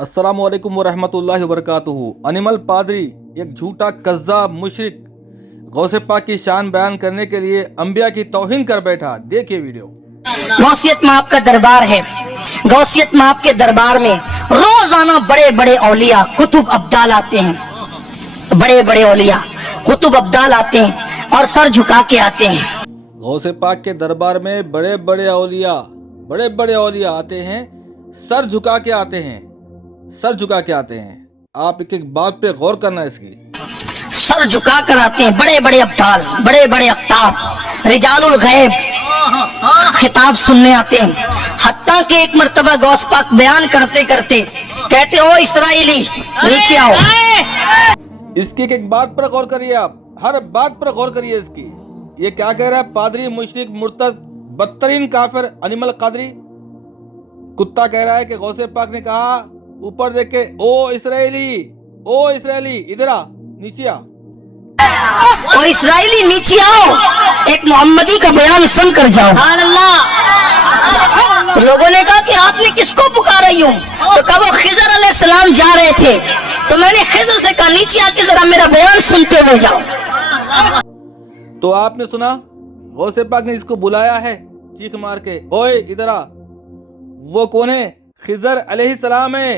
अस्सलामु अलैकुम वरहमतुल्लाहि वबरकातुहू। अनिमल पादरी एक झूठा कज़्ज़ाब मुशरिक गौसे पाक की शान बयान करने के लिए अंबिया की तौहीन कर बैठा। देखिए वीडियो। गौसियत माप का दरबार है। गौसियत माप के दरबार में रोजाना बड़े बड़े औलिया कुतुब अब्दाल आते हैं। बड़े बड़े औलिया कुतुब अब्दाल आते हैं और सर झुका के आते हैं। गौसे पाक के दरबार में बड़े बड़े औलिया आते हैं, सर झुका के आते हैं, सर झुका के आते हैं। आप एक एक बात पे गौर करना इसकी। सर झुका कर आते हैं बड़े बड़े अब्दाल, बड़े बड़े अख्ताब, रिजालुल गैब खिताब सुनने आते हैं। हत्ता के एक मर्तबा गौस पाक बयान करते करते कहते हो इस्राएली नीचे आओ। इसकी एक एक बात पर गौर करिए, आप हर बात पर गौर करिए इसकी। ये क्या कह रहा है? पादरी मुशरिक मुर्तद बदतरीन काफिर अनिमल कादरी कुत्ता कह रहा है कि गौसे पाक ने कहा ऊपर देख के, ओ इस्राएली इधर आ, नीचे आ। ओ इस्राएली नीचे आओ, एक मोहम्मदी का बयान सुन कर जाओ। तो लोगों ने कहा कि आपने किसको पुकारा यूं? तो कहा वो खिजर अलैहिस्सलाम जा रहे थे, तो मैंने खिजर से कहा नीचे आके जरा मेरा बयान सुनते हुए जाओ। तो आपने सुना, गौसे पाक ने इसको बुलाया है चीख मार के, ओए इधर आ। वो कौन है? खिजर अलैहिस्सलाम है,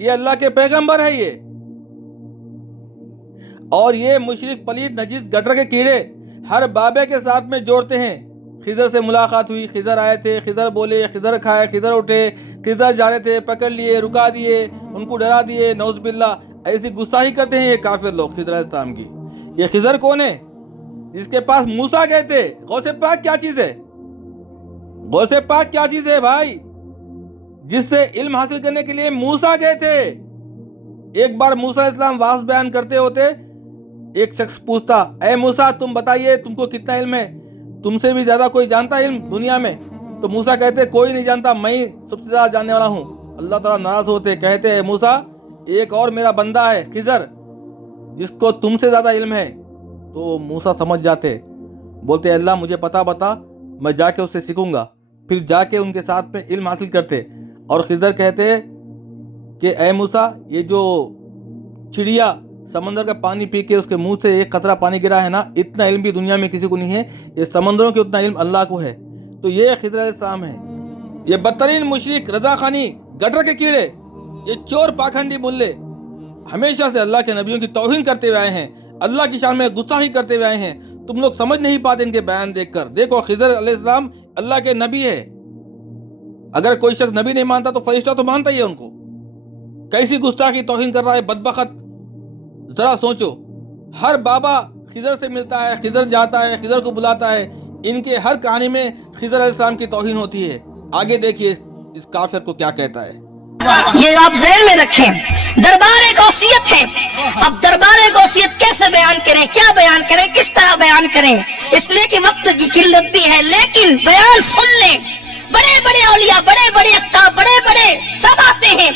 ये अल्लाह के पैगंबर है ये। और ये मुशरिक पलीद नजीस गटर के कीड़े हर बाबे के साथ में जोड़ते हैं। खिजर से मुलाकात हुई, खिजर आए थे, खिजर बोले, खिजर खाए, खिजर उठे, खिजर जा रहे थे, पकड़ लिए, रुका दिए, उनको डरा दिए। नौज बिल्लाह ऐसी गुस्साही करते हैं ये काफिर लोग खिजर अलैहिस्सलाम की। ये खिजर कौन है? जिसके पास मूसा गए थे। गौसे पाक क्या चीज है? गौसे पाक क्या चीज है भाई? जिससे इल्म हासिल करने के लिए मूसा गए थे। एक बार मूसा अलैहिस्सलाम वाज बयान करते होते, एक शख्स पूछता, ए मूसा तुम बताइए तुमको कितना इल्म है? तुमसे भी ज्यादा कोई जानता है इल्म दुनिया में? तो मूसा कहते कोई नहीं जानता, मैं ही सबसे ज्यादा जानने वाला हूँ। अल्लाह ताला नाराज होते, कहते हैं मूसा एक और मेरा बंदा है खिजर जिसको तुमसे ज्यादा इल्म है। तो मूसा समझ जाते, बोलते अल्लाह मुझे पता बता, मैं जाके उससे सीखूंगा। फिर जाके उनके साथ में इल्म हासिल करते। और खिजर कहते कि ए मूसा ये जो चिड़िया समंदर का पानी पी के उसके मुंह से एक कतरा पानी गिरा है ना, इतना इल्म भी दुनिया में किसी को नहीं है। ये समंदरों के उतना इल्म अल्लाह को है। तो ये खिजर अलैहिस्सलाम है। ये बदतरीन मुशरिक रजा खानी गटर के कीड़े, ये चोर पाखंडी मुल्ले हमेशा से अल्लाह के नबियों की तौहीन करते हुए आए हैं, अल्लाह की शान में गुस्ताखी करते हुए आए हैं। तुम लोग समझ नहीं पाते इनके बयान देखकर। देखो खिजर अलैहिस्सलाम अल्लाह के नबी है। अगर कोई शख्स नबी नहीं मानता तो फरिश्ता तो मानता ही है उनको। कैसी गुस्ताखी तौहीन कर रहा है बदबख्त, जरा सोचो। हर बाबा खिजर से मिलता है, खिजर जाता है, खिजर को बुलाता है। इनके हर कहानी में खिजर अलैहिस्सलाम की तौहीन होती है। आगे देखिए इस काफिर को क्या कहता है। ये आप ज़हन में रखें, दरबार गौसियत है। अब दरबार गौसियत कैसे बयान करें, क्या बयान करें, किस तरह बयान करें? इसलिए कि वक्त की किल्लत भी है, लेकिन बयान सुन लें। बड़े बड़े औलिया, बड़े बड़े अख्ताब, बड़े बड़े सब आते हैं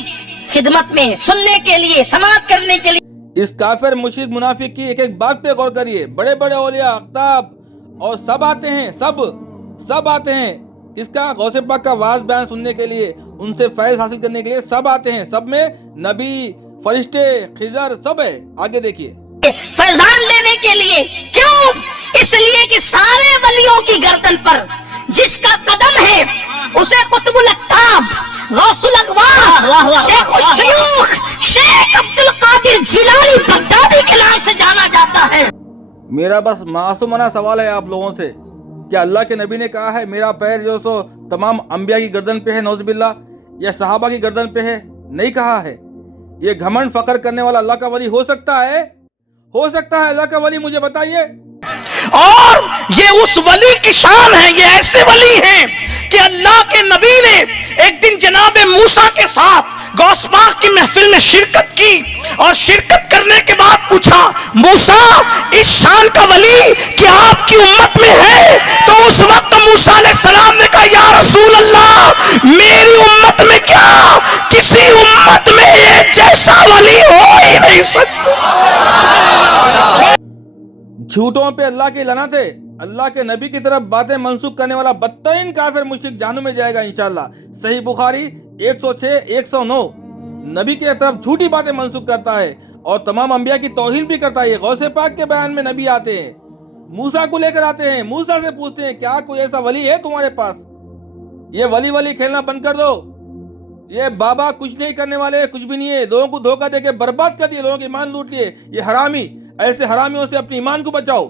खिदमत में, सुनने के लिए, समाअत करने के लिए। इस काफिर मुशरिक मुनाफिक की एक एक बात पे गौर करिए। बड़े बड़े औलिया अख्ताब और सब आते हैं, सब आते हैं। किसका? गौसे पाक का वाज बयान सुनने के लिए, उनसे फैज़ हासिल करने के लिए सब आते हैं। सब में नबी, फरिश्ते, खिजर सब है। आगे देखिए। फैजान लेने के लिए। क्यों? इसलिए कि सारे वलियों की गर्दन पर जिसका कदम है उसे कुतुबुल अख्ताब, गौसुल अगवास, शेखुल शुयूख, शेख अब्दुल कादिर जिलानी बगदादी के नाम से जाना जाता है। मेरा बस मासूमाना सवाल है आप लोगों से, क्या अल्लाह के नबी ने कहा है मेरा पैर जो सो तमाम अंबिया की गर्दन पे है नौज़ बिल्लाह, या सहाबा की गर्दन पे है? नहीं कहा है। ये घमंड फकर करने वाला अल्लाह का वली हो सकता है? हो सकता है अल्लाह का वली? मुझे बताइए। और ये उस वली की शान है। ये ऐसे वली हैं कि अल्लाह के नबी ने एक दिन जनाब मूसा के साथ गौस पाक की महफिल में शिरकत की और शिरकत करने के बाद पूछा, मूसा इस शान का वली क्या आपकी उम्मत में है? तो उस वक्त मूसा अलैहिस्सलाम ने कहा, या रसूल अल्लाह मेरी उम्मत में क्या, किसी उम्मत में एक जैसा वली हो ही नहीं सकता। झूठों पे अल्लाह की लानत है। अल्लाह के नबी की तरफ बातें मंसूख करने वाला बदतरीन काफिर मुशरिक जहन्नुम में जाएगा इंशाअल्लाह। सही बुखारी 106 109। نبی کی طرف جھوٹی باتیں منسوخ کرتا ہے اور تمام انبیاء کی توہین بھی کرتا ہے. یہ غوث پاک کے بیان میں نبی آتے ہیں, موسیٰ کو لے کر آتے ہیں, موسیٰ سے پوچھتے ہیں کیا کوئی ایسا ولی ہے تمہارے پاس؟ یہ ولی کھیلنا بند کر دو. یہ بابا کچھ نہیں کرنے والے, کچھ بھی نہیں ہے. لوگوں کو دھوکہ دے کے برباد کر دیے, لوگوں کے ایمان لوٹ لیے. یہ حرامی, ایسے حرامیوں سے اپنے ایمان کو بچاؤ.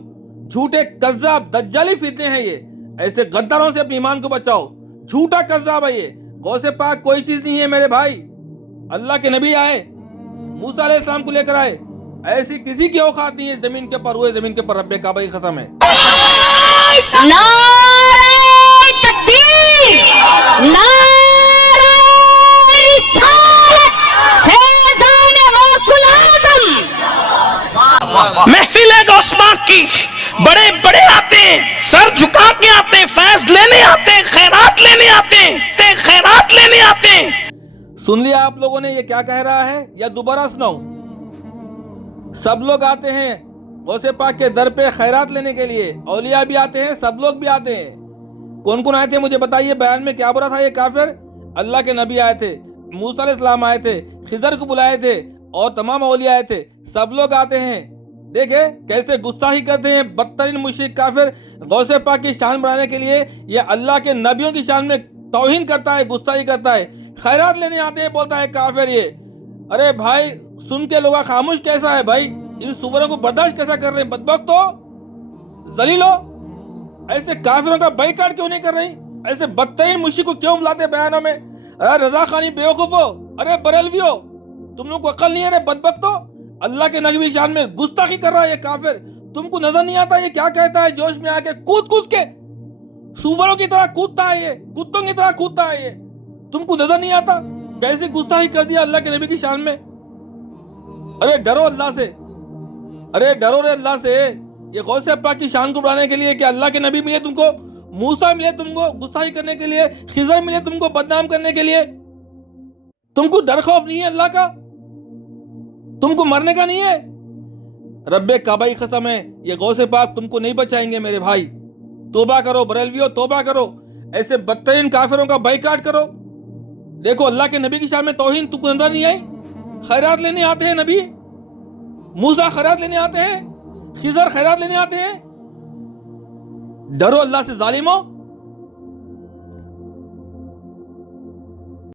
جھوٹے کذاب دجالی فتنے ہیں یہ, ایسے غداروں سے اپنے ایمان کو بچاؤ. جھوٹا کذاب ہے یہ. غوث پاک کوئی چیز نہیں ہے میرے بھائی. اللہ کے نبی آئے, موسیٰ علیہ السلام کو لے کر آئے. ایسی کسی کی اوقات نہیں ہے زمین کے پر, ہوئے زمین کے پر رب کعبہ کی قسم ہے. نعرہ تکبیر, نعرہ رسالت, فیضان غوث الاعظم. محفل ہے غوث پاک کی, بڑے بڑے آتے ہیں, سر جھکا کے آتے ہیں, فیض لینے آتے ہیں, خیرات لینے آتے ہیں, خیرات لینے آتے ہیں. سن لیا آپ لوگوں نے یہ کیا کہہ رہا ہے یا دوبارہ سناؤں؟ سب لوگ آتے ہیں غوث پاک کے در پہ خیرات لینے کے لیے, اولیاء بھی آتے ہیں, سب لوگ بھی آتے ہیں. کون کون آئے تھے مجھے بتائیے؟ بیان میں کیا برا تھا یہ کافر؟ اللہ کے نبی آئے تھے, موسیٰ علیہ السلام آئے تھے, خضر کو بلائے تھے, اور تمام اولیاء آئے تھے. سب لوگ آتے ہیں. دیکھیں کیسے گستاخی کرتے ہیں بدترین مشرک کافر. غوث پاک کی شان بڑھانے کے لیے یہ اللہ کے نبیوں کی شان میں توہین کرتا ہے, گستاخی کرتا ہے. خیرات لینے آتے ہیں, بولتا ہے کافر یہ. ارے بھائی سن کے لوگ خاموش کیسا ہے بھائی؟ ان سوروں کو برداشت کیسا کر رہے ہیں؟ بدبختو, ذلیلو, ایسے کافروں کا بائیکاٹ کیوں نہیں کر رہی؟ ایسے بدترین مشرک کو کیوں بلاتے بیانوں میں؟ ارے رضا خانی بیوقوفو, ارے بریلویو, تم لوگ کو عقل نہیں ہے رے بدبختو. اللہ کے نبی کی شان میں گستاخی کر رہا ہے یہ کافر. تم کو نظر نہیں آتا یہ کیا کہتا ہے؟ جوش میں آ کے کود کے سوروں کی طرح کودتا ہے یہ, کتوں کی طرح کودتا ہے یہ. تم کو نظر نہیں آتا کیسے گستاخی کر دیا اللہ کے نبی کی شان میں؟ ارے ڈرو اللہ سے, ارے ڈرو رے اللہ سے. یہ غوث پاک کی شان کو بڑھانے کے لیے کہ اللہ کے نبی ملے تم کو, موسیٰ ملے تم کو گستاخی کرنے کے لیے, خضر ملے تم کو بدنام کرنے کے لیے. تم کو ڈر خوف نہیں ہے اللہ کا؟ تم کو مرنے کا نہیں ہے؟ رب کعبہ کی قسم ہے یہ غوث پاک تم کو نہیں بچائیں گے میرے بھائی. توبہ کرو بریلویو, توبہ کرو. ایسے بدترین کافروں کا بائیکاٹ کرو. دیکھو اللہ کے نبی کی شان میں توہین تم کو نظر نہیں آئی؟ خیرات لینے آتے ہیں نبی, موسیٰ خیرات لینے آتے ہیں, خضر خیرات لینے آتے ہیں. ڈرو اللہ سے ظالموں.